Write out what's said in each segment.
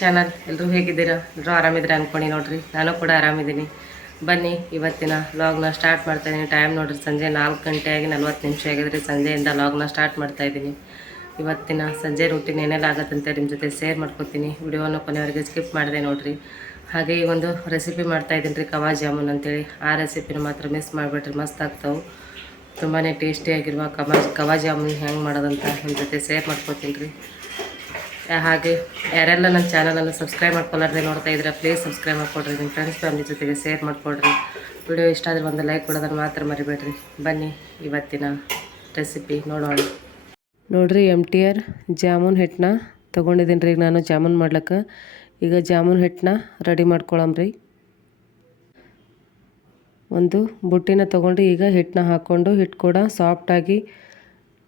Channel ಎಲ್ಲರೂ ಹೇಗಿದ್ದೀರಾ? ಎಲ್ಲರೂ ಆರಾಮಿದ್ರೆ ಅಂದ್ಕೊಂಡು ನೋಡ್ರಿ. ನಾನು ಕೂಡ ಆರಾಮಿದ್ದೀನಿ. ಬನ್ನಿ, ಇವತ್ತಿನ ಲಾಗ್ನ ಸ್ಟಾರ್ಟ್ ಮಾಡ್ತಾ ಇದ್ದೀನಿ ಟೈಮ್ ನೋಡ್ರಿ, ಸಂಜೆ ನಾಲ್ಕು ಗಂಟೆ ಆಗಿ ನಲ್ವತ್ತು ನಿಮಿಷ ಆಗಿದ್ರೆ. ಸಂಜೆಯಿಂದ ಲಾಗ್ನ ಸ್ಟಾರ್ಟ್ ಮಾಡ್ತಾ ಇದ್ದೀನಿ. ಇವತ್ತಿನ ಸಂಜೆ ರೂಟೀನ್ ಏನೆಲ್ಲ ಆಗುತ್ತಂತೆ ನಿಮ್ಮ ಜೊತೆ ಶೇರ್ ಮಾಡ್ಕೊತೀನಿ. ವಿಡಿಯೋನ ಕೊನೆವರೆಗೆ ಸ್ಕಿಪ್ ಮಾಡಿದೆ ನೋಡ್ರಿ. ಹಾಗೆ ಈ ಒಂದು ರೆಸಿಪಿ ಮಾಡ್ತಾ ಇದ್ದೀನಿ ರೀ ಕವಾ ಜಾಮೂನ್ ಅಂತೇಳಿ. ಆ ರೆಸಿಪಿನ ಮಾತ್ರ ಮಿಸ್ ಮಾಡಿಬಿಟ್ರಿ ಮಸ್ತ್ ಆಗ್ತಾವೆ. ತುಂಬಾ ಟೇಸ್ಟಿಯಾಗಿರುವ ಕವಾ ಕವಾ ಜಾಮೂನ್ ಹೆಂಗೆ ಮಾಡೋದಂತ ನಿಮ್ಮ ಜೊತೆ ಶೇರ್ ಮಾಡ್ಕೊತೀನಿ ರೀ ಹಾಗೆ ಯಾರೆಲ್ಲ ನನ್ನ ಚಾನಲನ್ನು ಸಬ್ಸ್ಕ್ರೈಬ್ ಮಾಡ್ಕೊಳ್ಳಾರ್ದೆ ನೋಡ್ತಾ ಇದ್ರೆ ಪ್ಲೀಸ್ ಸಬ್ಸ್ಕ್ರೈಬ್ ಮಾಡ್ಕೊಡ್ರಿ. ನಿಮ್ಮ ಫ್ರೆಂಡ್ಸ್ ಫ್ಯಾಮಿಲಿ ಜೊತೆಗೆ ಶೇರ್ ಮಾಡ್ಕೊಡ್ರಿ. ವಿಡಿಯೋ ಇಷ್ಟ ಆದರೆ ಒಂದು ಲೈಕ್ ಕೊಡೋದನ್ನು ಮಾತ್ರ ಮರಿಬೇಡ್ರಿ. ಬನ್ನಿ ಇವತ್ತಿನ ರೆಸಿಪಿ ನೋಡೋಣ. ನೋಡ್ರಿ ಎಂ ಟಿ ಆರ್ ಜಾಮೂನ್ ಹಿಟ್ಟನ್ನ ತೊಗೊಂಡಿದ್ದೀನಿ ರೀ ನಾನು ಜಾಮೂನ್ ಮಾಡ್ಲಿಕ್ಕೆ. ಈಗ ಜಾಮೂನ್ ಹಿಟ್ಟನ್ನ ರೆಡಿ ಮಾಡ್ಕೊಳಮ್ರಿ ಒಂದು ಬುಟ್ಟಿನ ತೊಗೊಂಡು ಈಗ ಹಿಟ್ಟನ್ನ ಹಾಕ್ಕೊಂಡು ಹಿಟ್ಟು ಕೂಡ ಸಾಫ್ಟಾಗಿ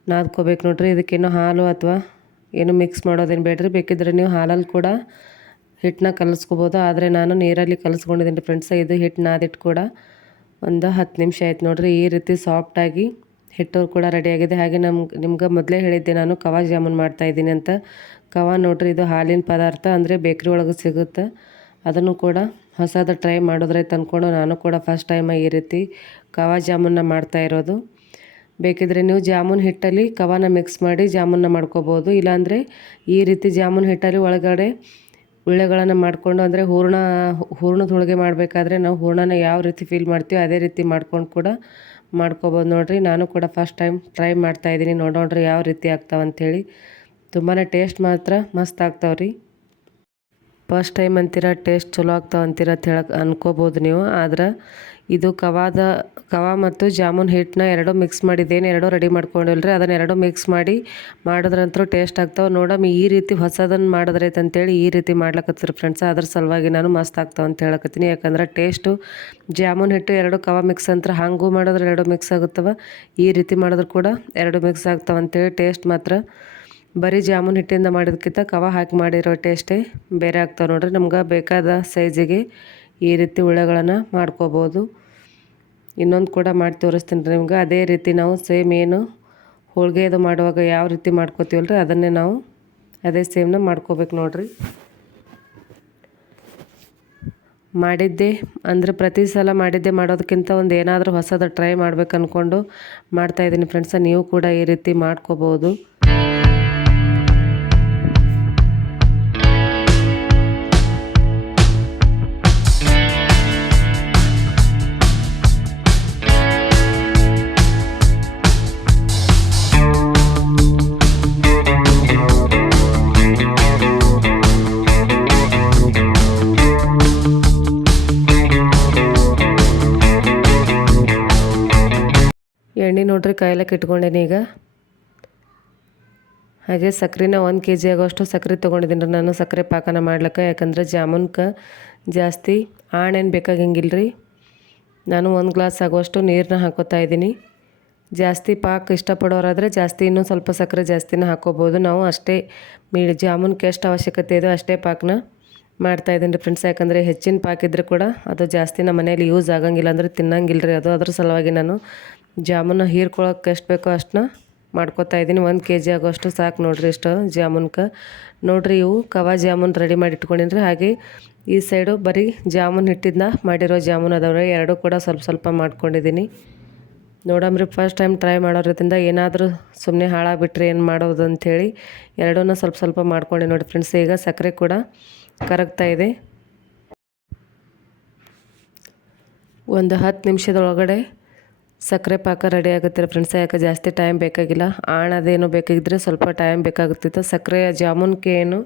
ನಾದ್ಕೋಬೇಕು ನೋಡ್ರಿ. ಇದಕ್ಕೇನೋ ಹಾಲು ಅಥವಾ ಏನು ಮಿಕ್ಸ್ ಮಾಡೋದೇನು ಬೇಡ್ರಿ, ಬೇಕಿದ್ರೆ ನೀವು ಹಾಲಲ್ಲಿ ಕೂಡ ಹಿಟ್ಟನ್ನ ಕಲಿಸ್ಕೋಬೋದು. ಆದರೆ ನಾನು ನೀರಲ್ಲಿ ಕಲಿಸ್ಕೊಂಡಿದ್ದೀನಿ ಫ್ರೆಂಡ್ಸ್ ಇದು ಹಿಟ್ಟು ನಾದಿಟ್ಟು ಕೂಡ ಒಂದು ಹತ್ತು ನಿಮಿಷ ಆಯ್ತು ನೋಡಿರಿ. ಈ ರೀತಿ ಸಾಫ್ಟಾಗಿ ಹಿಟ್ಟು ಕೂಡ ರೆಡಿಯಾಗಿದೆ ಹಾಗೆ ನಮ್ಗೆ ನಿಮ್ಗೆ ಮೊದಲೇ ಹೇಳಿದ್ದೆ ನಾನು ಕವಾ ಜಾಮೂನ್ ಮಾಡ್ತಾಯಿದ್ದೀನಿ ಅಂತ. ಕವಾ ನೋಡ್ರಿ, ಇದು ಹಾಲಿನ ಪದಾರ್ಥ ಅಂದರೆ ಬೇಕ್ರಿ ಒಳಗೆ ಸಿಗುತ್ತೆ. ಅದನ್ನು ಕೂಡ ಹೊಸದು ಟ್ರೈ ಮಾಡಿದ್ರೆ ತಂದ್ಕೊಂಡು ನಾನು ಕೂಡ ಫಸ್ಟ್ ಟೈಮ್ ಈ ರೀತಿ ಕವಾ ಜಾಮೂನ್ನ ಮಾಡ್ತಾ ಇರೋದು. ಬೇಕಿದ್ರೆ ನೀವು ಜಾಮೂನ್ ಹಿಟ್ಟಲ್ಲಿ ಕವಾನ ಮಿಕ್ಸ್ ಮಾಡಿ ಜಾಮೂನ್ನ ಮಾಡ್ಕೋಬೋದು. ಇಲ್ಲಾಂದರೆ ಈ ರೀತಿ ಜಾಮೂನ್ ಹಿಟ್ಟಲ್ಲಿ ಒಳಗಡೆ ಉಳ್ಳೆಗಳನ್ನು ಮಾಡಿಕೊಂಡು, ಅಂದರೆ ಹೂರ್ಣ, ಹೂರ್ಣದ ಹೋಳಿಗೆ ಮಾಡಬೇಕಾದ್ರೆ ನಾವು ಹೂರ್ಣನ ಯಾವ ರೀತಿ ಫೀಲ್ ಮಾಡ್ತೀವಿ ಅದೇ ರೀತಿ ಮಾಡ್ಕೊಂಡು ಕೂಡ ಮಾಡ್ಕೋಬೋದು ನೋಡಿರಿ. ನಾನು ಕೂಡ ಫಸ್ಟ್ ಟೈಮ್ ಟ್ರೈ ಮಾಡ್ತಾಯಿದ್ದೀನಿ ನೋಡೋಣ್ರಿ ಯಾವ ರೀತಿ ಆಗ್ತಾವಂಥೇಳಿ ತುಂಬಾ ಟೇಸ್ಟ್ ಮಾತ್ರ ಮಸ್ತ್ ಆಗ್ತಾವ್ರಿ ಫಸ್ಟ್ ಟೈಮ್ ಅಂತೀರ ಟೇಸ್ಟ್ ಚಲೋ ಆಗ್ತಾವಂತೀರ ಅಂತ ಹೇಳಕ್ಕೆ ಅನ್ಕೋಬೋದು ನೀವು. ಆದ್ರೆ ಇದು ಕವಾದ, ಕವ ಮತ್ತು ಜಾಮೂನ್ ಹಿಟ್ಟನ್ನ ಎರಡೂ ಮಿಕ್ಸ್ ಮಾಡಿದ್ದೇನು. ಎರಡೂ ರೆಡಿ ಮಾಡ್ಕೊಂಡಿಲ್ರಿ. ಅದನ್ನ ಎರಡೂ ಮಿಕ್ಸ್ ಮಾಡಿ ಮಾಡಿದ್ರಂತೂ ಟೇಸ್ಟ್ ಆಗ್ತಾವೆ. ನೋಡಮ್ಮ ಈ ರೀತಿ ಹೊಸದನ್ನು ಮಾಡಿದ್ರೈತೆ ಅಂತೇಳಿ ಈ ರೀತಿ ಮಾಡ್ಲಕತ್ತೀರಿ ಫ್ರೆಂಡ್ಸ್ ಅದ್ರ ಸಲುವಾಗಿ ನಾನು ಮಸ್ತ್ ಆಗ್ತಾವೆ ಅಂತ ಹೇಳಕತ್ತೀನಿ. ಯಾಕಂದ್ರೆ ಟೇಸ್ಟು ಜಾಮೂನ್ ಹಿಟ್ಟು ಎರಡು ಕವ ಮಿಕ್ಸ್ ಅಂತ ಹಾಗೂ ಮಾಡಿದ್ರೆ ಎರಡು ಮಿಕ್ಸ್ ಆಗುತ್ತವೆ. ಈ ರೀತಿ ಮಾಡಿದ್ರು ಕೂಡ ಎರಡು ಮಿಕ್ಸ್ ಆಗ್ತಾವೆ ಅಂತೇಳಿ ಟೇಸ್ಟ್ ಮಾತ್ರ ಬರೀ ಜಾಮೂನ್ ಹಿಟ್ಟಿಂದ ಮಾಡಿದ್ಕಿಂತ ಕವ ಹಾಕಿ ಮಾಡಿರೋ ಟೇಸ್ಟೇ ಬೇರೆ ಆಗ್ತಾವೆ ನೋಡ್ರಿ. ನಮ್ಗೆ ಬೇಕಾದ ಸೈಜಿಗೆ ಈ ರೀತಿ ಉಳ್ಳೆಗಳನ್ನು ಮಾಡ್ಕೋಬೋದು. ಇನ್ನೊಂದು ಕೂಡ ಮಾಡಿ ತೋರಿಸ್ತೀನಿ ರೀ ನಿಮ್ಗೆ. ಅದೇ ರೀತಿ ನಾವು ಸೇಮ್ ಏನು ಹೋಳಿಗೆ ಅದು ಮಾಡುವಾಗ ಯಾವ ರೀತಿ ಮಾಡ್ಕೋತೀವಲ್ಲ ರೀ ಅದನ್ನೇ ನಾವು ಅದೇ ಸೇಮ್ನ ಮಾಡ್ಕೋಬೇಕು ನೋಡಿರಿ. ಮಾಡಿದ್ದೆ ಅಂದರೆ ಪ್ರತಿ ಸಲ ಮಾಡಿದ್ದೆ ಮಾಡೋದಕ್ಕಿಂತ ಒಂದು ಏನಾದರೂ ಹೊಸದು ಟ್ರೈ ಮಾಡ್ಬೇಕು ಅಂದ್ಕೊಂಡು ಮಾಡ್ತಾಯಿದ್ದೀನಿ ಫ್ರೆಂಡ್ಸ. ನೀವು ಕೂಡ ಈ ರೀತಿ ಮಾಡ್ಕೋಬೋದು. ನೋಡ್ರಿ ಕಾಯ್ಲಕ್ಕೆ ಇಟ್ಕೊಂಡೇನಿ ಈಗ. ಹಾಗೆ ಸಕ್ಕರೆನ ಒಂದು ಕೆ ಜಿ ಆಗೋಷ್ಟು ಸಕ್ಕರೆ ತೊಗೊಂಡಿದ್ದೀನಿ ರೀ. ನಾನು ಸಕ್ಕರೆ ಪಾಕನ ಮಾಡ್ಲಿಕ್ಕೆ, ಯಾಕಂದ್ರೆ ಜಾಮೂನ್ಕ ಜಾಸ್ತಿ ಆಣೇನು ರೀ ನಾನು ಒಂದು ಗ್ಲಾಸ್ ಆಗುವಷ್ಟು ನೀರನ್ನ ಹಾಕೋತಾ ಇದ್ದೀನಿ. ಜಾಸ್ತಿ ಪಾಕ ಇಷ್ಟಪಡೋರಾದರೆ ಜಾಸ್ತಿ ಇನ್ನೂ ಸ್ವಲ್ಪ ಸಕ್ಕರೆ ಜಾಸ್ತಿನ ಹಾಕೋಬೋದು. ನಾವು ಅಷ್ಟೇ ಮೀ ಜಾಮೂನ್ಗೆ ಎಷ್ಟು ಅವಶ್ಯಕತೆ ಇದೆ ಅಷ್ಟೇ ಪಾಕನ ಮಾಡ್ತಾಯಿದ್ದೀನಿ ರೀ ಫ್ರೆಂಡ್ಸ್. ಯಾಕಂದರೆ ಹೆಚ್ಚಿನ ಪಾಕ ಇದ್ದರೆ ಕೂಡ ಅದು ಜಾಸ್ತಿ ನಮ್ಮ ಮನೇಲಿ ಯೂಸ್ ಆಗಂಗಿಲ್ಲ ಅಂದರೆ ತಿನ್ನಂಗಿಲ್ಲ ರೀ ಅದು ಅದ್ರ ಸಲುವಾಗಿ ನಾನು ಜಾಮೂನ ಹೀರ್ಕೊಳಕ್ಕೆ ಎಷ್ಟು ಬೇಕೋ ಅಷ್ಟನ್ನ ಮಾಡ್ಕೊತಾ ಇದ್ದೀನಿ. ಒಂದು ಕೆ ಜಿ ಆಗೋಷ್ಟು ಸಾಕು ನೋಡಿರಿ ಇಷ್ಟು ಜಾಮೂನ್ಕ. ನೋಡಿರಿ ಇವು ಕವಾ ಜಾಮೂನ್ ರೆಡಿ ಮಾಡಿ ಇಟ್ಕೊಂಡಿನಿ ಹಾಗೆ ಈ ಸೈಡು ಬರೀ ಜಾಮೂನ್ ಹಿಟ್ಟಿದ್ನ ಮಾಡಿರೋ ಜಾಮೂನ್ ಅದಾವ್ರಿ. ಎರಡೂ ಕೂಡ ಸ್ವಲ್ಪ ಸ್ವಲ್ಪ ಮಾಡ್ಕೊಂಡಿದ್ದೀನಿ. ನೋಡಮ್ರಿ ಫಸ್ಟ್ ಟೈಮ್ ಟ್ರೈ ಮಾಡೋದ್ರಿಂದ ಏನಾದರೂ ಸುಮ್ಮನೆ ಹಾಳಾಗ್ಬಿಟ್ರೆ ಏನು ಮಾಡೋದು ಅಂಥೇಳಿ ಎರಡೂ ಸ್ವಲ್ಪ ಸ್ವಲ್ಪ ಮಾಡ್ಕೊಂಡೆ ನೋಡಿ ಫ್ರೆಂಡ್ಸ್ ಈಗ ಸಕ್ಕರೆ ಕೂಡ ಕರಗ್ತಾ ಇದೆ. ಒಂದು ಹತ್ತು ನಿಮಿಷದೊಳಗಡೆ ಸಕ್ಕರೆ ಪಾಕ ರೆಡಿ ಆಗುತ್ತೆ ಫ್ರೆಂಡ್ಸ್ ಯಾಕೆ ಜಾಸ್ತಿ ಟೈಮ್ ಬೇಕಾಗಿಲ್ಲ? ಆಣದೇನು ಬೇಕಾಗಿದ್ದರೆ ಸ್ವಲ್ಪ ಟೈಮ್ ಬೇಕಾಗುತ್ತಿತ್ತು. ಸಕ್ಕರೆ ಜಾಮೂನ್ಗೆ ಏನು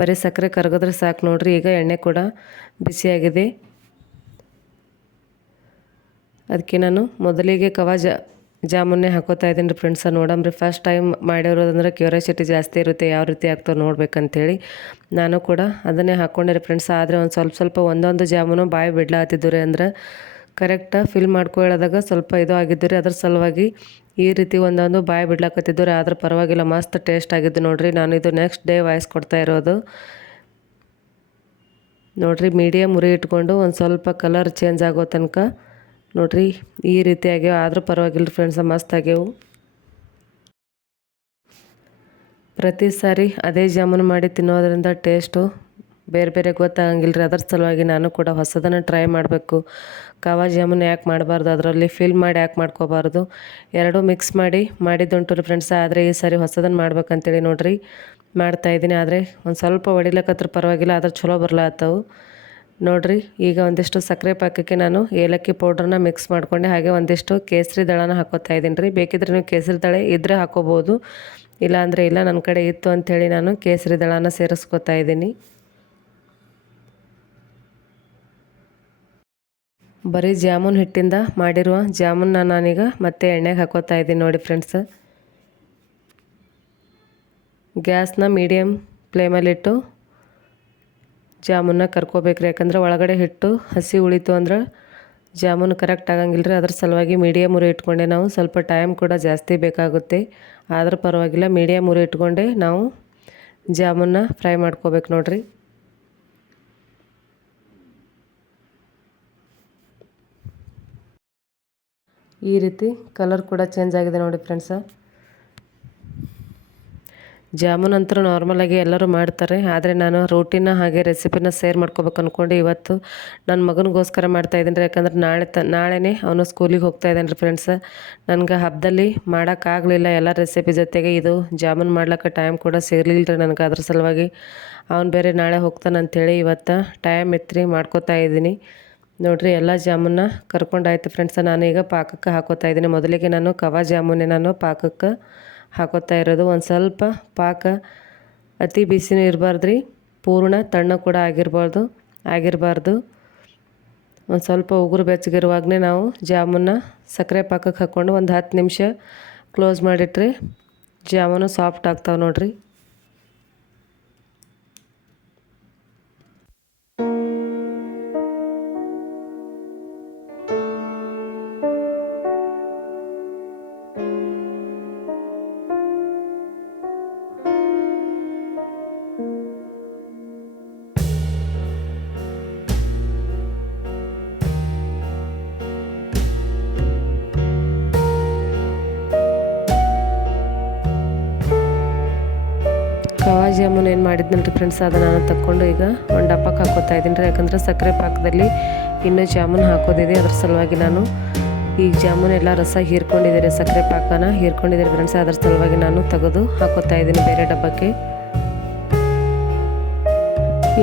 ಬರೀ ಸಕ್ಕರೆ ಕರಗಿದ್ರೆ ಸಾಕು ನೋಡಿರಿ, ಈಗ ಎಣ್ಣೆ ಕೂಡ ಬಿಸಿಯಾಗಿದೆ ಅದಕ್ಕೆ ನಾನು ಮೊದಲಿಗೆ ಕವಾ ಜಾಮೂನ್ನೇ ಹಾಕೋತಾ ಇದ್ದೀನಿ ರೀ ಫ್ರೆಂಡ್ಸ ನೋಡಮ್ರಿ ಫಸ್ಟ್ ಟೈಮ್ ಮಾಡಿರೋದಂದ್ರೆ ಕ್ಯೂರಿಯಾಸಿಟಿ ಜಾಸ್ತಿ ಇರುತ್ತೆ, ಯಾವ ರೀತಿ ಆಗ್ತಾವೆ ನೋಡ್ಬೇಕಂತೇಳಿ. ನಾನು ಕೂಡ ಅದನ್ನೇ ಹಾಕ್ಕೊಂಡೆ ರೀ ಫ್ರೆಂಡ್ಸ್ ಆದರೆ ಒಂದು ಸ್ವಲ್ಪ ಸ್ವಲ್ಪ ಒಂದೊಂದು ಜಾಮೂನು ಬಾಯಿ ಬಿಡ್ಲಾತಿದ್ದು ರೀ ಅಂದ್ರೆ ಕರೆಕ್ಟ ಫಿಲ್ ಮಾಡ್ಕೊಳ್ಳೋದಾಗ ಸ್ವಲ್ಪ ಇದು ಆಗಿದ್ದು ರೀ ಅದ್ರ ಸಲುವಾಗಿ ಈ ರೀತಿ ಒಂದೊಂದು ಬಾಯಿ ಬಿಡ್ಲಾಕತ್ತಿದ್ದು ರೀ ಆದ್ರೆ ಪರವಾಗಿಲ್ಲ, ಮಸ್ತ್ ಟೇಸ್ಟ್ ಆಗಿದ್ದು ನೋಡಿರಿ. ನಾನು ಇದು ನೆಕ್ಸ್ಟ್ ಡೇ ವಾಯ್ಸ್ ಕೊಡ್ತಾ ಇರೋದು. ನೋಡಿರಿ ಮೀಡಿಯಮ್ ಉರಿ ಇಟ್ಕೊಂಡು ಒಂದು ಸ್ವಲ್ಪ ಕಲರ್ ಚೇಂಜ್ ಆಗೋ ತನಕ ನೋಡಿರಿ, ಈ ರೀತಿ ಆಗ್ಯಾವ. ಆದರೂ ಪರವಾಗಿಲ್ಲ ಫ್ರೆಂಡ್ಸ ಮಸ್ತ್ ಆಗ್ಯಾವು. ಪ್ರತಿ ಸಾರಿ ಅದೇ ಜಾಮೂನು ಮಾಡಿ ತಿನ್ನೋದ್ರಿಂದ ಟೇಸ್ಟು ಬೇರೆ ಬೇರೆ ಗೊತ್ತಾಗಂಗಿಲ್ಲ ರೀ ಅದ್ರ ಸಲುವಾಗಿ ನಾನು ಕೂಡ ಹೊಸದನ್ನು ಟ್ರೈ ಮಾಡಬೇಕು. ಕವಾ ಜಾಮೂನ್ ಯಾಕೆ ಮಾಡಬಾರ್ದು? ಅದರಲ್ಲಿ ಫಿಲ್ ಮಾಡಿ ಯಾಕೆ ಮಾಡ್ಕೋಬಾರ್ದು? ಎರಡೂ ಮಿಕ್ಸ್ ಮಾಡಿ ಮಾಡಿದ್ದುಂಟು ರೀ ಫ್ರೆಂಡ್ಸ್ ಆದರೆ ಈ ಸಾರಿ ಹೊಸದನ್ನು ಮಾಡ್ಬೇಕಂತೇಳಿ ನೋಡಿರಿ. ಮಾಡ್ತಾ ಇದ್ದೀನಿ. ಆದರೆ ಒಂದು ಸ್ವಲ್ಪ ಹೊಡಿಲಕ್ಕತ್ರ ಪರವಾಗಿಲ್ಲ. ಆದ್ರೆ ಚಲೋ ಬರ್ಲಾತ್ತವು ನೋಡಿರಿ, ಈಗ ಒಂದಿಷ್ಟು ಸಕ್ಕರೆ ಪಾಕಕ್ಕೆ ನಾನು ಏಲಕ್ಕಿ ಪೌಡ್ರನ್ನ ಮಿಕ್ಸ್ ಮಾಡಿಕೊಂಡೆ. ಹಾಗೆ ಒಂದಿಷ್ಟು ಕೇಸರಿ ದಳನ ಹಾಕೋತಾ ಇದ್ದೀನಿ ರೀ. ಬೇಕಿದ್ರೆ ನೀವು ಕೇಸರಿ ದಳೆ ಇದ್ದರೆ ಹಾಕೋಬೋದು. ಇಲ್ಲ ಅಂದರೆ ಇಲ್ಲ ನನ್ನ ಕಡೆ ಇತ್ತು ಅಂಥೇಳಿ ನಾನು ಕೇಸರಿ ದಳನ ಸೇರಿಸ್ಕೊತಾ ಇದ್ದೀನಿ. ಬರೀ ಜಾಮೂನ್ ಹಿಟ್ಟಿಂದ ಮಾಡಿರುವ ಜಾಮೂನ್ನ ನಾನೀಗ ಮತ್ತೆ ಎಣ್ಣೆಗೆ ಹಾಕೋತಾ ಇದ್ದೀನಿ ನೋಡಿ ಫ್ರೆಂಡ್ಸ್ ಗ್ಯಾಸ್ನ ಮೀಡಿಯಮ್ ಫ್ಲೇಮಲ್ಲಿಟ್ಟು ಜಾಮೂನ್ನ ಕರ್ಕೋಬೇಕ್ರಿ ಯಾಕಂದ್ರೆ ಒಳಗಡೆ ಹಿಟ್ಟು ಹಸಿ ಉಳಿತು ಅಂದ್ರೆ ಜಾಮೂನ್ ಕರೆಕ್ಟ್ ಆಗಂಗಿಲ್ಲ ರೀ. ಅದ್ರ ಸಲುವಾಗಿ ಮೀಡಿಯಮ್ ಉರಿ ಇಟ್ಕೊಂಡೆ ನಾವು. ಸ್ವಲ್ಪ ಟೈಮ್ ಕೂಡ ಜಾಸ್ತಿ ಬೇಕಾಗುತ್ತೆ. ಆದ್ರೆ ಪರವಾಗಿಲ್ಲ ಮೀಡಿಯಮ್ ಉರಿ ಇಟ್ಕೊಂಡೆ ನಾವು ಜಾಮೂನ್ನ ಫ್ರೈ ಮಾಡ್ಕೋಬೇಕು ನೋಡ್ರಿ. ಈ ರೀತಿ ಕಲರ್ ಕೂಡ ಚೇಂಜ್ ಆಗಿದೆ ನೋಡಿ ಫ್ರೆಂಡ್ಸ. ಜಾಮೂನ್ ಅಂತೂ ನಾರ್ಮಲಾಗಿ ಎಲ್ಲರೂ ಮಾಡ್ತಾರೆ. ಆದರೆ ನಾನು ರೋಟಿನ ಹಾಗೆ ರೆಸಿಪಿನ ಶೇರ್ ಮಾಡ್ಕೋಬೇಕು ಅಂದ್ಕೊಂಡು ಇವತ್ತು ನನ್ನ ಮಗನಿಗೋಸ್ಕರ ಮಾಡ್ತಾಯಿದ್ದೀನಿ ರೀ. ಯಾಕಂದ್ರೆ ನಾಳೆ ತ, ನಾಳೆನೇ ಅವನು ಸ್ಕೂಲಿಗೆ ಹೋಗ್ತಾ ಇದ್ದಾನೆ ರೀ ಫ್ರೆಂಡ್ಸ್ ನನಗೆ ಹಬ್ಬದಲ್ಲಿ ಮಾಡೋಕ್ಕಾಗಲಿಲ್ಲ ಎಲ್ಲ ರೆಸಿಪಿ ಜೊತೆಗೆ ಇದು ಜಾಮೂನ್ ಮಾಡ್ಲಿಕ್ಕೆ ಟೈಮ್ ಕೂಡ ಸಿಗಲಿಲ್ಲ ರೀ ನನಗೆ. ಅದ್ರ ಸಲುವಾಗಿ ಅವ್ನು ಬೇರೆ ನಾಳೆ ಹೋಗ್ತಾನೆ ಇವತ್ತು ಟೈಮ್ ಇತ್ತು ಮಾಡ್ಕೋತಾ ಇದ್ದೀನಿ. ನೋಡಿರಿ ಎಲ್ಲ ಜಾಮೂನ್ನ ಕರ್ಕೊಂಡಾಯ್ತು ಫ್ರೆಂಡ್ಸ ಈಗ ಪಾಕಕ್ಕೆ ಹಾಕೋತಾ ಇದ್ದೀನಿ. ಮೊದಲಿಗೆ ನಾನು ಕವಾ ಜಾಮೂನೆ ನಾನು ಪಾಕಕ್ಕೆ ಹಾಕೋತಾ ಇರೋದು. ಒಂದು ಸ್ವಲ್ಪ ಪಾಕ ಅತಿ ಬಿಸಿನೂ ಇರಬಾರ್ದು ರೀ ಪೂರ್ಣ ತಣ್ಣ ಕೂಡ ಆಗಿರ್ಬಾರ್ದು, ಆಗಿರಬಾರ್ದು. ಒಂದು ಸ್ವಲ್ಪ ಉಗುರು ಬೆಚ್ಚಗಿರುವಾಗಲೇ ನಾವು ಜಾಮೂನ್ನ ಸಕ್ಕರೆ ಪಾಕಕ್ಕೆ ಹಾಕ್ಕೊಂಡು ಒಂದು ಹತ್ತು ನಿಮಿಷ ಕ್ಲೋಸ್ ಮಾಡಿಟ್ರೆ ಜಾಮೂನು ಸಾಫ್ಟ್ ಆಗ್ತಾವೆ ನೋಡಿರಿ. ಕವಾ ಜಾಮೂನ್ ಏನು ಮಾಡಿದ್ನಲ್ರಿ ಫ್ರೆಂಡ್ಸ್ ಅದನ್ನು ನಾನು ತಕ್ಕೊಂಡು ಈಗ ಒಂದು ಡಬ್ಬಕ್ಕೆ ಹಾಕೋತಾ ಇದ್ದೀನಿ ರೀ. ಯಾಕಂದ್ರೆ ಸಕ್ಕರೆ ಪಾಕದಲ್ಲಿ ಇನ್ನೂ ಜಾಮೂನ್ ಹಾಕೋದಿದೆ. ಅದ್ರ ಸಲುವಾಗಿ ನಾನು ಈಗ ಜಾಮೂನ್ ಎಲ್ಲ ರಸ ಹೀರ್ಕೊಂಡಿದ್ದೀರಿ ಸಕ್ಕರೆ ಪಾಕನ ಹೀರ್ಕೊಂಡಿದ್ದೀರಿ ಫ್ರೆಂಡ್ಸ್ ಅದ್ರ ಸಲುವಾಗಿ ನಾನು ತೆಗೆದು ಹಾಕೋತಾ ಇದ್ದೀನಿ ಬೇರೆ ಡಬ್ಬಕ್ಕೆ.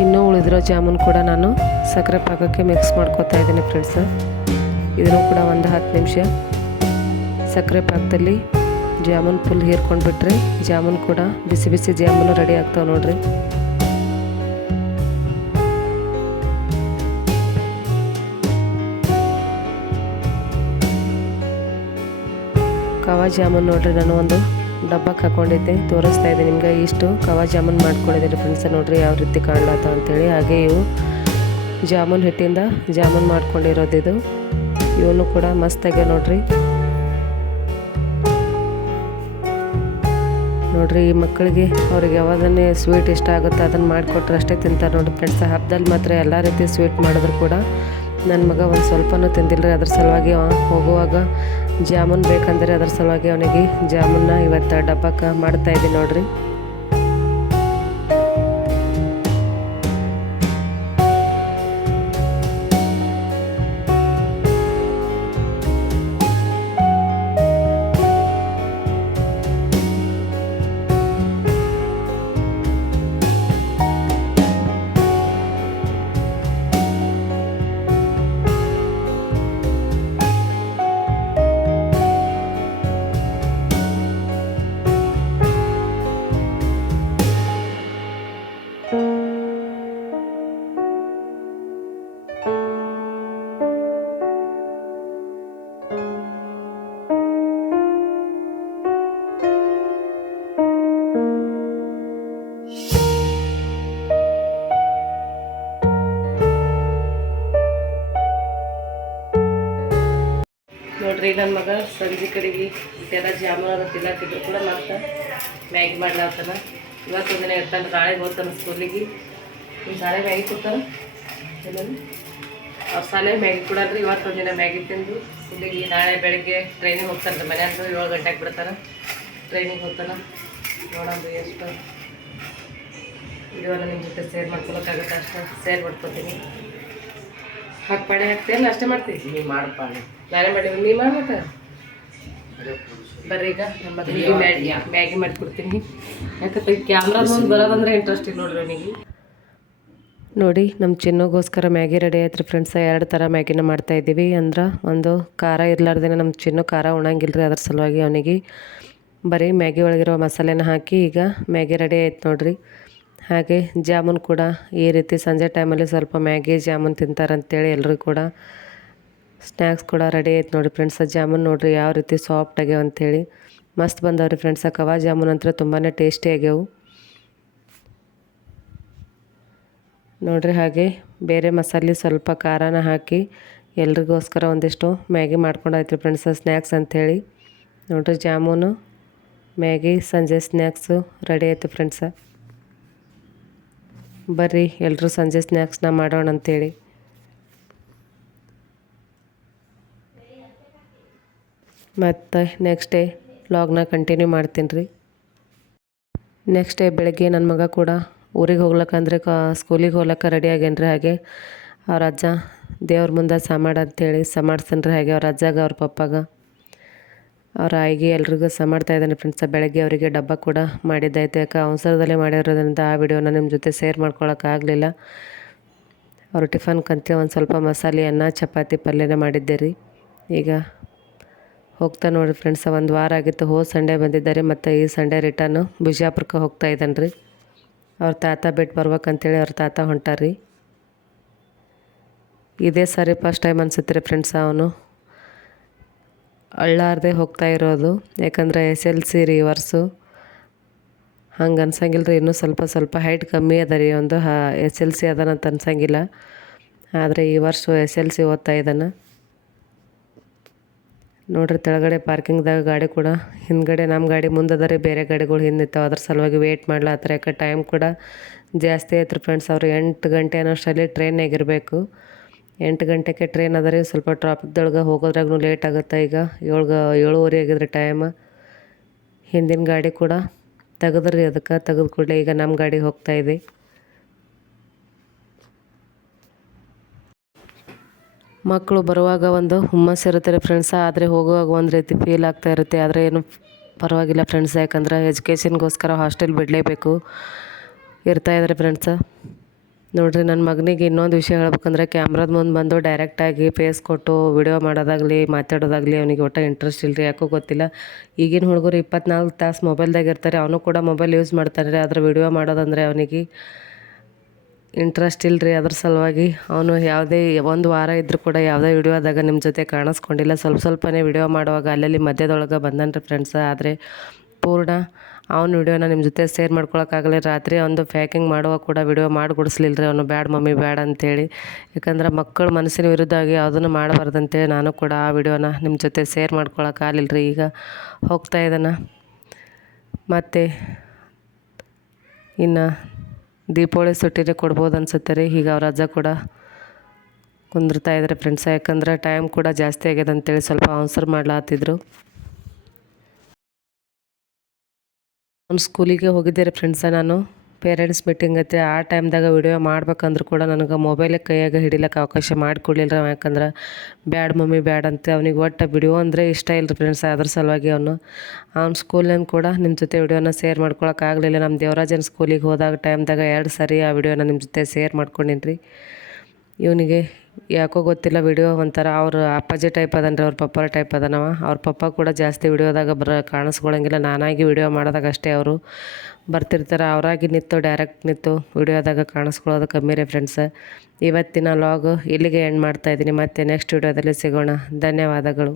ಇನ್ನೂ ಉಳಿದಿರೋ ಜಾಮೂನ್ ಕೂಡ ನಾನು ಸಕ್ಕರೆ ಪಾಕಕ್ಕೆ ಮಿಕ್ಸ್ ಮಾಡ್ಕೋತಾ ಇದ್ದೀನಿ ಫ್ರೆಂಡ್ಸ್ ಇದನ್ನು ಕೂಡ ಒಂದು ಹತ್ತು ನಿಮಿಷ ಸಕ್ಕರೆ ಪಾಕದಲ್ಲಿ ಜಾಮೂನ್ ಫುಲ್ ಹೀರ್ಕೊಂಡು ಬಿಟ್ರೆ ಜಾಮೂನ್ ಕೂಡ ಬಿಸಿ ಬಿಸಿ ಜಾಮೂನು ರೆಡಿ ಆಗ್ತಾವೆ ನೋಡ್ರಿ. ಕವಾ ಜಾಮೂನ್ ನೋಡ್ರಿ ನಾನು ಒಂದು ಡಬ್ಬಕ್ಕೆ ಹಾಕೊಂಡಿದ್ದೆ, ತೋರಿಸ್ತಾ ಇದ್ದೆ ನಿಮ್ಗೆ. ಇಷ್ಟು ಕವಾ ಜಾಮೂನ್ ಮಾಡ್ಕೊಂಡಿದ್ದೀನಿ ಫ್ರೆಂಡ್ಸ್ ನೋಡ್ರಿ ಯಾವ ರೀತಿ ಕಾಣ್ಲತ್ತ ಅಂತೇಳಿ. ಹಾಗೆ ಇವು ಜಾಮೂನ್ ಹಿಟ್ಟಿಂದ ಜಾಮೂನ್ ಮಾಡ್ಕೊಂಡಿರೋದಿದು ಇವನು ಕೂಡ ಮಸ್ತಾಗೆ ನೋಡ್ರಿ. ನೋಡ್ರಿ, ಈ ಮಕ್ಕಳಿಗೆ ಅವ್ರಿಗೆ ಯಾವಾಗನೇ ಸ್ವೀಟ್ ಇಷ್ಟ ಆಗುತ್ತೆ ಅದನ್ನು ಮಾಡಿಕೊಟ್ರೆ ಅಷ್ಟೇ ತಿಂತಾರೆ ನೋಡಿ ಫ್ರೆಂಡ್ಸ್ ಹಬ್ಬದಲ್ಲಿ ಮಾತ್ರ ಎಲ್ಲ ರೀತಿ ಸ್ವೀಟ್ ಮಾಡಿದ್ರು ಕೂಡ ನನ್ನ ಮಗ ಒಂದು ಸ್ವಲ್ಪನೂ ತಿಂದಿಲ್ಲ ಅದ್ರ ಸಲುವಾಗಿ ಹೋಗುವಾಗ ಜಾಮೂನ್ ಬೇಕಂದರೆ ಅದ್ರ ಸಲುವಾಗಿ ಅವನಿಗೆ ಜಾಮೂನ್ನ ಇವತ್ತು ಡಬ್ಬಕ್ಕೆ ಮಾಡ್ತಾಯಿದ್ದೀನಿ ನೋಡ್ರಿ. ಸಂಜೆ ಕಡೆಗೆ ಇದೆಲ್ಲ ಜಾಮೂನ್ ಅದ ತಿನ್ನತ್ತಿದ್ರು ಕೂಡ ಮತ್ತೆ ಮ್ಯಾಗಿ ಮಾಡ್ಲಾತ್ತಾನ ಇವತ್ತು ದಿನ ಇರ್ತಾನೆ ನಾಳೆ ಹೋಗ್ತಾನೆ ಸ್ಕೂಲಿಗೆ. ನಾಳೆ ಮ್ಯಾಗಿ ಕೊಡ್ತಾನೆ. ಅವ್ರ ಶಾಲೆ ಮ್ಯಾಗಿ ಕೊಡಲ್ರಿ ಇವತ್ತು ದಿನ ಮ್ಯಾಗಿ ತಿಂದು ಸ್ಕೂಲಿಗೆ ನಾಳೆ ಬೆಳಗ್ಗೆ ಟ್ರೈನಿಗೆ ಹೋಗ್ತಾನೆ ರೀ ಮನೆಯಂದು ಏಳು ಗಂಟೆಗೆ ಬಿಡ್ತಾನೆ. ಟ್ರೈನಿಗೆ ಹೋಗ್ತಾನೆ. ನೋಡೋದು ಎಷ್ಟು. ವಿಡಿಯೋನ ನಿಮ್ಮ ಜೊತೆ ಶೇರ್ ಮಾಡ್ಕೊಳಕ್ಕಾಗುತ್ತೆ ಅಷ್ಟೇ? ಶೇರ್ ಮಾಡ್ಕೊತೀನಿ. ಹಾಕಿ ಪಡೆ ಹಾಕ್ತೇನೆ ಅಷ್ಟೇ ಮಾಡ್ತೀನಿ ನೀವು ಮಾಡಪ್ಪ ನಾನೇ ಮಾಡಿ ನೀ ಮಾಡ್ಬೇಕ? ಬರ್ರಿ ಈಗ ನಮ್ಮ ಮ್ಯಾಗಿ ಮ್ಯಾಗಿ ಮಾಡಿಕೊಡ್ತೀನಿ. ಯಾಕಂದ್ರೆ ಕ್ಯಾಮ್ರಾದ ಮುಂದೆ ಬರೋದಂದ್ರೆ ಇಂಟ್ರೆಸ್ಟ್ ಇಲ್ಲ ನೋಡ್ರಿ ನೋಡಿ ನಮ್ಮ ಚಿನ್ನಗೋಸ್ಕರ ಮ್ಯಾಗಿ ರೆಡಿ ಆಯ್ತು ರೀ ಫ್ರೆಂಡ್ಸ ಎರಡು ಥರ ಮ್ಯಾಗಿನ ಮಾಡ್ತಾಯಿದ್ದೀವಿ ಅಂದ್ರೆ ಒಂದು ಖಾರ ಇರ್ಲಾರ್ದೇನೆ ನಮ್ಮ ಚಿನ್ನು ಖಾರ ಉಣಂಗಿಲ್ಲ ರೀ ಅದ್ರ ಸಲುವಾಗಿ ಅವನಿಗೆ. ಬರೀ ಮ್ಯಾಗಿ ಒಳಗಿರೋ ಮಸಾಲೆನ ಹಾಕಿ ಈಗ ಮ್ಯಾಗಿ ರೆಡಿ ಆಯ್ತು ನೋಡ್ರಿ. ಹಾಗೆ ಜಾಮೂನ್ ಕೂಡ ಈ ರೀತಿ ಸಂಜೆ ಟೈಮಲ್ಲಿ ಸ್ವಲ್ಪ ಮ್ಯಾಗಿ ಜಾಮೂನ್ ತಿಂತಾರಂತೇಳಿ ಎಲ್ಲರೂ ಕೂಡ ಸ್ನ್ಯಾಕ್ಸ್ ಕೂಡ ರೆಡಿ ಆಯ್ತು ನೋಡಿ ಫ್ರೆಂಡ್ಸ್ ಜಾಮೂನ್ ನೋಡಿರಿ ಯಾವ ರೀತಿ ಸಾಫ್ಟ್ ಆಗ್ಯಾವ ಅಂಥೇಳಿ ಮಸ್ತ್ ಬಂದವ್ರಿ ಫ್ರೆಂಡ್ಸ ಕವಾ ಜಾಮೂನ್ ಅಂತ ತುಂಬಾ ಟೇಸ್ಟಿ ಆಗ್ಯಾವು. ನೋಡಿರಿ ಹಾಗೆ ಬೇರೆ ಮಸಾಲೆ ಸ್ವಲ್ಪ ಖಾರನ ಹಾಕಿ ಎಲ್ರಿಗೋಸ್ಕರ ಒಂದಿಷ್ಟು ಮ್ಯಾಗಿ ಮಾಡ್ಕೊಂಡಾಯ್ತು ಫ್ರೆಂಡ್ಸ್ ಸ್ನ್ಯಾಕ್ಸ್ ಅಂಥೇಳಿ ನೋಡಿರಿ ಜಾಮೂನು, ಮ್ಯಾಗಿ, ಸಂಜೆ ಸ್ನ್ಯಾಕ್ಸು ರೆಡಿ ಆಯಿತು ಫ್ರೆಂಡ್ಸ ಬರ್ರಿ ಎಲ್ಲರೂ ಸಂಜೆ ಸ್ನ್ಯಾಕ್ಸ್ನ ಮಾಡೋಣ ಅಂಥೇಳಿ ಮತ್ತು ನೆಕ್ಸ್ಟ್ ಡೇ ವ್ಲಾಗ್ನ ಕಂಟಿನ್ಯೂ ಮಾಡ್ತೀನಿ ರೀ. ನೆಕ್ಸ್ಟ್ ಡೇ ಬೆಳಗ್ಗೆ ನನ್ನ ಮಗ ಕೂಡ ಊರಿಗೆ ಹೋಗ್ಲಕ್ಕಂದ್ರೆ ಕಾ ಸ್ಕೂಲಿಗೆ ಹೋಗ್ಲಕ್ಕ ರೆಡಿ ಆಗ್ಯಾನ ರೀ ಹಾಗೆ. ಅವ್ರ ಅಜ್ಜ ದೇವ್ರ ಮುಂದೆ ಸಮಾಡ ಅಂತೇಳಿ ಸಮಾಡ್ಸನ್ರಿ ಹಾಗೆ ಅವ್ರ ಅಜ್ಜಾಗ ಅವ್ರ ಪಪ್ಪಾಗ. ಅವ್ರ ಆಯಿಗೆ ಎಲ್ರಿಗೂ ಸಮಾಡ್ತಾ ಇದ್ದಾನೆ ಫ್ರೆಂಡ್ಸ ಬೆಳಗ್ಗೆ ಅವರಿಗೆ ಡಬ್ಬ ಕೂಡ ಮಾಡಿದ್ದಾಯ್ತು. ಯಾಕೆ ಅವಸರದಲ್ಲೇ ಮಾಡಿರೋದ್ರಿಂದ ಆ ವಿಡಿಯೋನ ನಿಮ್ಮ ಜೊತೆ ಶೇರ್ ಮಾಡ್ಕೊಳಕ್ಕಾಗಲಿಲ್ಲ ಅವರು ಟಿಫನ್ ಕಂತೆ ಒಂದು ಸ್ವಲ್ಪ ಮಸಾಲೆ ಅನ್ನ, ಚಪಾತಿ ಪಲ್ಯನ ಮಾಡಿದ್ದೆ ರೀ. ಈಗ ಹೋಗ್ತಾ ನೋಡಿ ಫ್ರೆಂಡ್ಸ್ ಒಂದು ವಾರ ಆಗಿತ್ತು, ಹೋದ ಸಂಡೇ ಬಂದಿದ್ದಾರೆ, ಮತ್ತು ಈ ಸಂಡೇ ರಿಟರ್ನು ಬಿಜಾಪುರಕ್ಕೆ ಹೋಗ್ತಾ ಇದ್ದಾನೆ ರೀ ಅವ್ರ ತಾತ ಬಿಟ್ಟು ಬರ್ಬೇಕಂತೇಳಿ ಅವ್ರ ತಾತ ಹೊಂಟಾರ್ರಿ. ಇದೇ ಸರಿ ಫಸ್ಟ್ ಟೈಮ್ ಅನ್ಸುತ್ತೆ ರೀ ಫ್ರೆಂಡ್ಸ್ ಅವನು. ಅಳ್ಳಾರ್ದೆ ಹೋಗ್ತಾ ಇರೋದು, ಯಾಕಂದರೆ ಎಸ್ ಎಲ್ ಸಿ ರೀ ವರ್ಷು. ಹಂಗೆ ಅನ್ಸಂಗಿಲ್ಲ ರೀ ಇನ್ನೂ ಸ್ವಲ್ಪ ಸ್ವಲ್ಪ ಹೈಟ್ ಕಮ್ಮಿ ಅದ ರೀ, ಒಂದು, ಹಾ ಎಸ್ ಎಲ್ ಸಿ ಅದಾನಂತ ಅನ್ಸಂಗಿಲ್ಲ. ಆದರೆ ಈ ವರ್ಷ ಎಸ್ ಎಲ್ ಸಿ ಓದ್ತಾ ಇದ್ದಾನೆ. ನೋಡ್ರಿ ತೆಳಗಡೆ ಪಾರ್ಕಿಂಗ್ದಾಗ ಗಾಡಿ ಕೂಡ, ಹಿಂದ್ಗಡೆ ನಮ್ಮ ಗಾಡಿ ಮುಂದೆ ರೀ ಬೇರೆ ಗಾಡಿಗಳು ಹಿಂದಿತ್ತು ಅದ್ರ ಸಲುವಾಗಿ ವೇಟ್ ಮಾಡ್ಲಾತ್ರ ಯಾಕೆ ಟೈಮ್ ಕೂಡ ಜಾಸ್ತಿ ಐತ್ರಿ ಫ್ರೆಂಡ್ಸ್ ಅವ್ರು. ಎಂಟು ಗಂಟೆ ಅನ್ನೋಷ್ಟರಲ್ಲಿ ಟ್ರೈನಾಗಿರಬೇಕು ಎಂಟು ಗಂಟೆಗೆ ಟ್ರೈನ್ ಅದ ರೀ ಸ್ವಲ್ಪ ಟ್ರಾಫಿಕ್ದೊಳಗೆ ಹೋಗೋದ್ರಾಗೂ ಲೇಟ್ ಆಗುತ್ತೆ ಈಗ? ಏಳು ಏಳುವರೆ ಆಗಿದ್ರಿ ಟೈಮ್ ಹಿಂದಿನ ಗಾಡಿ ಕೂಡ ತೆಗೆದ್ರಿ ಅದಕ್ಕೆ. ತೆಗೆದು ಕೂಡಲೇ ಈಗ ನಮ್ಮ ಗಾಡಿ ಹೋಗ್ತಾ ಮಕ್ಕಳು ಬರುವಾಗ ಒಂದು ಹುಮ್ಮಸ್ಸು ಇರುತ್ತೆ ರೀ ಫ್ರೆಂಡ್ಸ ಆದರೆ ಹೋಗುವಾಗ ಒಂದು ರೀತಿ ಫೀಲ್ ಆಗ್ತಾ ಇರುತ್ತೆ. ಆದರೆ ಏನು ಪರವಾಗಿಲ್ಲ ಫ್ರೆಂಡ್ಸ್ ಯಾಕಂದ್ರೆ ಎಜುಕೇಷನ್ಗೋಸ್ಕರ ಹಾಸ್ಟೆಲ್ ಬಿಡಲೇಬೇಕು ಇರ್ತಾ ಇದ್ದಾರೆ ಫ್ರೆಂಡ್ಸ ನೋಡಿರಿ ನನ್ನ ಮಗನಿಗೆ ಇನ್ನೊಂದು ವಿಷಯ ಹೇಳ್ಬೇಕಂದ್ರೆ ಕ್ಯಾಮ್ರಾದ ಮುಂದೆ ಬಂದು ಡೈರೆಕ್ಟಾಗಿ ಫೇಸ್ ಕೊಟ್ಟು ವಿಡಿಯೋ ಮಾಡೋದಾಗಲಿ, ಮಾತಾಡೋದಾಗಲಿ ಅವನಿಗೆ ಒಟ್ಟು ಇಂಟ್ರೆಸ್ಟ್ ಇಲ್ಲ ರೀ ಯಾಕೋ ಗೊತ್ತಿಲ್ಲ. ಈಗಿನ ಹುಡುಗರು ಇಪ್ಪತ್ನಾಲ್ಕು ತಾಸು ಮೊಬೈಲ್ದಾಗ ಇರ್ತಾರೆ, ಅವನು ಕೂಡ ಮೊಬೈಲ್ ಯೂಸ್ ಮಾಡ್ತಾರೆ ರೀ ಆದರೆ ವಿಡಿಯೋ ಮಾಡೋದಂದರೆ ಅವನಿಗೆ ಇಂಟ್ರೆಸ್ಟ್ ಇಲ್ಲ ರೀ ಅದ್ರ ಸಲುವಾಗಿ. ಅವನು ಯಾವುದೇ ಒಂದು ವಾರ ಇದ್ದರೂ ಕೂಡ ಯಾವುದೇ ವಿಡಿಯೋದಾಗ ನಿಮ್ಮ ಜೊತೆ ಕಾಣಿಸ್ಕೊಂಡಿಲ್ಲ. ಸ್ವಲ್ಪ ಸ್ವಲ್ಪನೇ ವಿಡಿಯೋ ಮಾಡುವಾಗ ಅಲ್ಲಲ್ಲಿ ಮಧ್ಯದೊಳಗೆ ಬಂದನು ರೀ ಫ್ರೆಂಡ್ಸ ಆದರೆ ಪೂರ್ಣ ಅವ್ನ ವಿಡಿಯೋನ ನಿಮ್ಮ ಜೊತೆ ಶೇರ್ ಮಾಡ್ಕೊಳಕ್ಕಾಗಲಿ ರಾತ್ರಿ ಒಂದು ಪ್ಯಾಕಿಂಗ್ ಮಾಡುವಾಗ ಕೂಡ ವಿಡಿಯೋ ಮಾಡಿ ಕೊಡಿಸ್ಲಿಲ್ಲ ರೀ ಅವನು. ಬ್ಯಾಡ್ ಮಮ್ಮಿ, ಬ್ಯಾಡ್ ಅಂತೇಳಿ. ಯಾಕಂದ್ರೆ ಮಕ್ಕಳ ಮನಸ್ಸಿನ ವಿರುದ್ಧವಾಗಿ ಯಾವುದನ್ನು ಮಾಡಬಾರ್ದಂತೇಳಿ ನಾನು ಕೂಡ ಆ ವಿಡಿಯೋನ ನಿಮ್ಮ ಜೊತೆ ಶೇರ್ ಮಾಡ್ಕೊಳಕ್ಕಾಗಲಿಲ್ಲ ಈಗ ಹೋಗ್ತಾ ಇದ್ದಾನೆ ಮತ್ತು ಇನ್ನು ದೀಪಾವಳಿ ಸುಟ್ಟಿನೇ ಕೊಡ್ಬೋದು ಅನ್ಸುತ್ತೆ ರೀ. ಈಗ ಅವ್ರ ಅಜ್ಜ ಕೂಡ ಕುಂದಿರ್ತಾ ಇದ್ದಾರೆ ಫ್ರೆಂಡ್ಸ ಯಾಕಂದ್ರೆ ಟೈಮ್ ಕೂಡ ಜಾಸ್ತಿ ಆಗ್ಯದ ಅಂತೇಳಿ ಸ್ವಲ್ಪ ಆನ್ಸರ್ ಮಾಡ್ಲಾತಿದ್ರು. ಅವ್ನು ಸ್ಕೂಲಿಗೆ ಹೋಗಿದ್ದೆ ರೀ ಫ್ರೆಂಡ್ಸ ನಾನು. ಪೇರೆಂಟ್ಸ್ ಮೀಟಿಂಗ್ ಐತೆ, ಆ ಟೈಮ್ದಾಗ ವಿಡಿಯೋ ಮಾಡ್ಬೇಕಂದ್ರೂ ಕೂಡ ನನಗೆ ಮೊಬೈಲೇ ಕೈಯಾಗ ಹಿಡಿಲಕ್ಕೆ ಅವಕಾಶ ಮಾಡಿಕೊಡ್ಲಿಲ್ಲ ಯಾಕಂದ್ರೆ ಬ್ಯಾಡ್ ಮಮ್ಮಿ ಬ್ಯಾಡ್ ಅಂತ, ಅವ್ನಿಗೆ ಒಟ್ಟು ವಿಡಿಯೋ ಅಂದರೆ ಇಷ್ಟ ಇಲ್ಲ ರೀ ಫ್ರೆಂಡ್ಸ್ ಅದ್ರ ಸಲುವಾಗಿ ಅವನು. ಅವ್ನ ಸ್ಕೂಲಿಂದ ಕೂಡ ನಿಮ್ಮ ಜೊತೆ ವಿಡಿಯೋನ ಶೇರ್ ಮಾಡ್ಕೊಳಕ್ಕಾಗಲಿಲ್ಲ ನಮ್ಮ ದೇವರಾಜನ ಸ್ಕೂಲಿಗೆ ಹೋದಾಗ ಟೈಮ್ದಾಗ ಎರಡು ಸರಿ ಆ ವಿಡಿಯೋನ ನಿಮ್ಮ ಜೊತೆ ಶೇರ್ ಮಾಡ್ಕೊಂಡಿನಿ ರೀ ಇವನಿಗೆ ಯಾಕೋ ಗೊತ್ತಿಲ್ಲ ವಿಡಿಯೋ ಒಂಥರ ಅವ್ರ ಅಪ್ಪಾಜಿ ಟೈಪ್ ಅದನ್ರಿ, ಅವ್ರ ಪಪ್ಪ ಟೈಪ್ ಅದನವ. ಅವ್ರ ಪಪ್ಪ ಕೂಡ ಜಾಸ್ತಿ ವಿಡಿಯೋದಾಗ ಬರ ಕಾಣಿಸ್ಕೊಳಂಗಿಲ್ಲ. ನಾನಾಗಿ ವಿಡಿಯೋ ಮಾಡಿದಾಗ ಅಷ್ಟೇ ಅವರು ಬರ್ತಿರ್ತಾರೆ. ಅವರಾಗಿ ನಿಂತು ಡೈರೆಕ್ಟ್ ನಿಂತು ವಿಡಿಯೋದಾಗ ಕಾಣಿಸ್ಕೊಳ್ಳೋದು ಕಮ್ಮಿ ರೀ ಫ್ರೆಂಡ್ಸ್ ಇವತ್ತಿನ ಲಾಗ್ ಇಲ್ಲಿಗೆ ಎಂಡ್ ಮಾಡ್ತಾಯಿದ್ದೀನಿ ಮತ್ತೆ ನೆಕ್ಸ್ಟ್ ವಿಡಿಯೋದಲ್ಲಿ ಸಿಗೋಣ. ಧನ್ಯವಾದಗಳು.